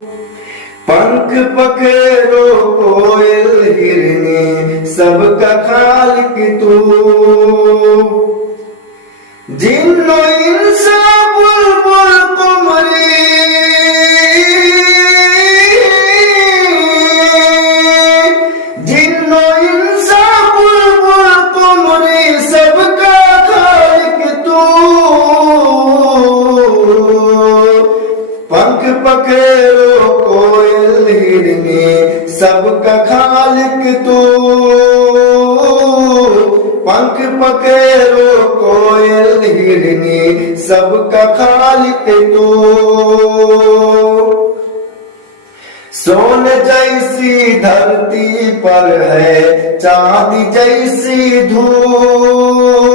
पंख पखेरो कोयल हिरनी सबका खालिक तू। जिन्नो इंसा बुलबुल कुमरी जिन्नो इंसा बुलबुल कुमरी सबका खालिक तू। पंख पखेरो कोयल हिरनी सबका खालिक तू। पंख पखेरो कोयल हिरनी सबका खालिक तू। सोने जैसी धरती पर है चांदी जैसी धूल।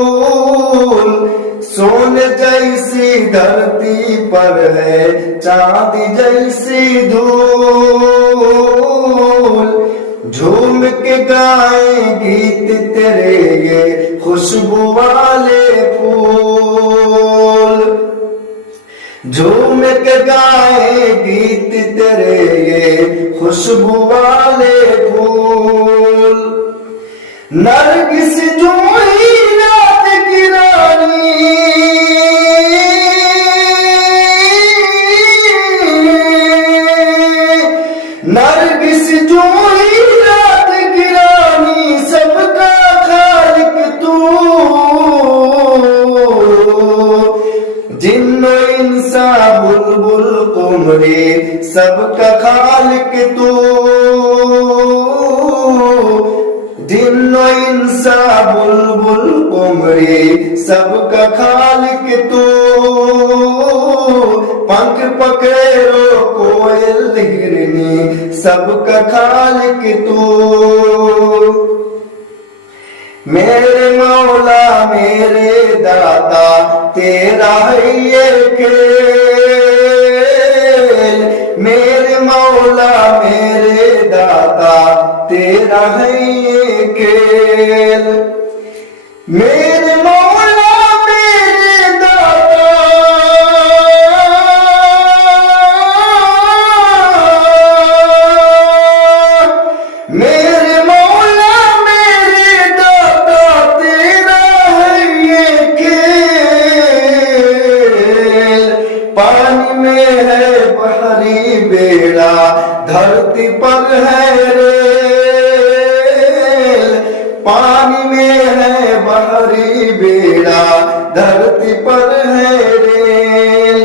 सोने जैसी धरती पर है चांदी जैसी धूल। झूम के गाए गीत तेरे ये खुशबू वाले फूल। झूम के गाए गीत तेरे ये खुशबू वाले फूल। नरगिस जो ही रात की रानी नरगिस जो ही रात की रानी सबका खालिक तू। जिन्नो इंसा बुलबुल कुमरी सबका खालिक तू। जिन्नो इंसा बुलबुल कुमरी सबका खालिक तू। पंख पखेरो कोयल हिरनी सबका खालिक तू। मेरे मौला मेरे दाता तेरा है ये खेल। मेरे मौला मेरे दाता तेरा है ये खेल। मेरे मौला मेरे दाता मेरे मौला मेरे दाता तेरा है ये खेल। पानी में है बहरी बेड़ा धरती पर है रेल। पानी में है बहरी बेड़ा धरती पर है रेल।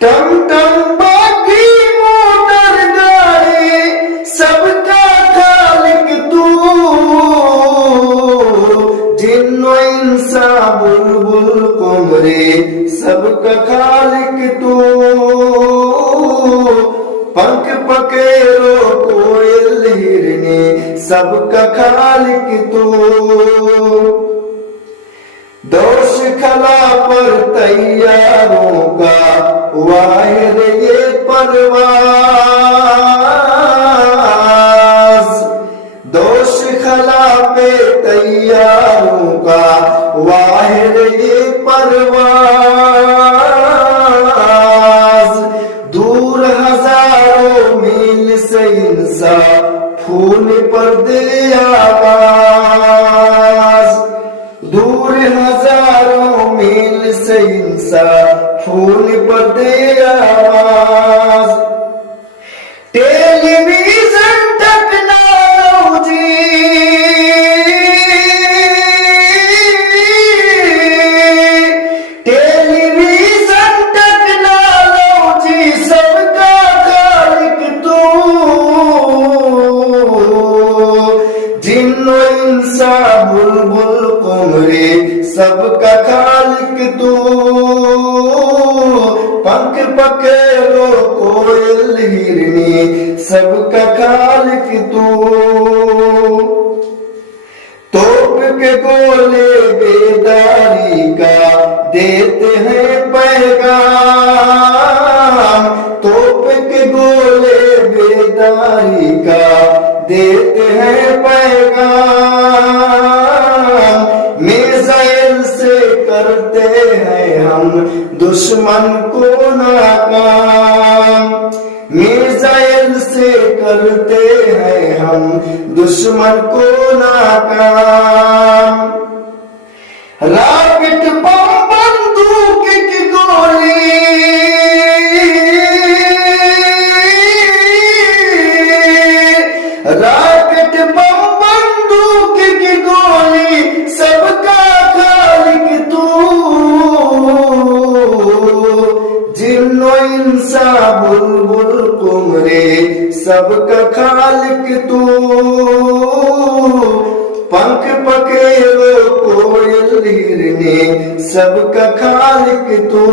टम टम बाकी मोटर गाड़ी सबका खालिक तू। जिन्नो इंसा बुलबुल कुमरी सबका खालिक तू। पंख पखेरो कोयल हिरनी सबका खालिक तू। दोष खला पर तैयारों का वाहिर ये परवास। दोष खला पे तैयारों का वाहिर ये परवास। दूर हजारों मील से इंसा फूल पर दे आवाज। दूर हजारों मील से इंसा फूल पर दे आवाज। टेलीविजन टेक्नोलॉजी टेलीविजन टेक्नोलॉजी सबका खालिक तू। जिन्नो इंसा बुलबुल कुमरी सबका खालिक तू। पंख पखेरो कोयल हिरनी सबका खालिक तू। तोप के गोले बेदारी का देते हैं पैगाम। तोप के गोले बेदारी का देते हैं पैगाम। मिसाइल से करते हैं हम दुश्मन को नाकाम। मिसाइल से करते हैं हम दुश्मन को नाकाम। रॉकेट बम बंदूक की गोली, रॉकेट बम बंदूक की गोली सबका खालिक तू, जिन्नो इंसा बुलबुल कुमरे सबका खालिक तू। पंख पखेरो कोयल हिरने सबका खालिक तू।